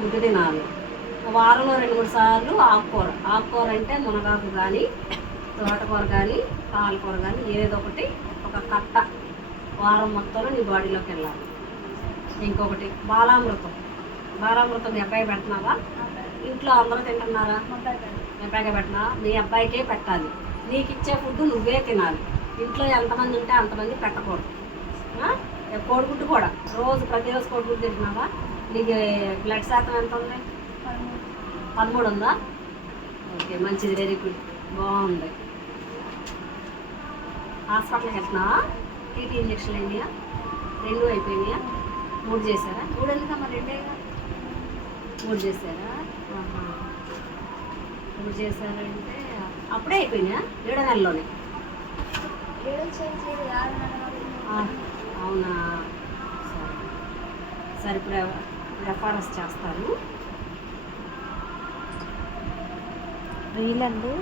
గుడ్డు తినాలి. వారంలో 2-3 సార్లు ఆకుకూర అంటే మునగాకు కానీ, తోటకూర కానీ, పాలకూర కానీ ఏదో ఒకటి ఒక కట్ట వారం మొత్తంలో నీ బాడీలోకి వెళ్ళాలి. ఇంకొకటి బాలామృతం మీ అబ్బాయి పెడుతున్నావా? ఇంట్లో అందరూ తింటున్నారా? మీ అబ్బాయికే పెట్టినా? మీ అబ్బాయికే పెట్టాలి. నీకు ఇచ్చే ఫుడ్ నువ్వే తినాలి. ఇంట్లో ఎంతమంది ఉంటే అంతమంది పెట్టకూడదు. కోడిగుడ్డు కూడా ప్రతిరోజు కోడిగుడ్డు తింటున్నావా? నీకు బ్లడ్ శాతం ఎంత ఉంది? 13 ఉందా? ఓకే, మంచిది, వెరీ గుడ్, బాగుంది. హాస్పిటల్కి వెళ్తున్నావా? టీటీ ఇంజక్షన్లు అయినాయా? 2 అయిపోయినాయా? 3 చేశారా? 3 ఎందుకమ్మా? 2 చేశారా? 3 చేశారంటే అప్పుడే అయిపోయినాయా? 7వ నెలలోనే? అవునా, సరే ఇప్పుడు ఎఫ్ఆర్ఎస్ చేస్తారు. వీళ్ళందు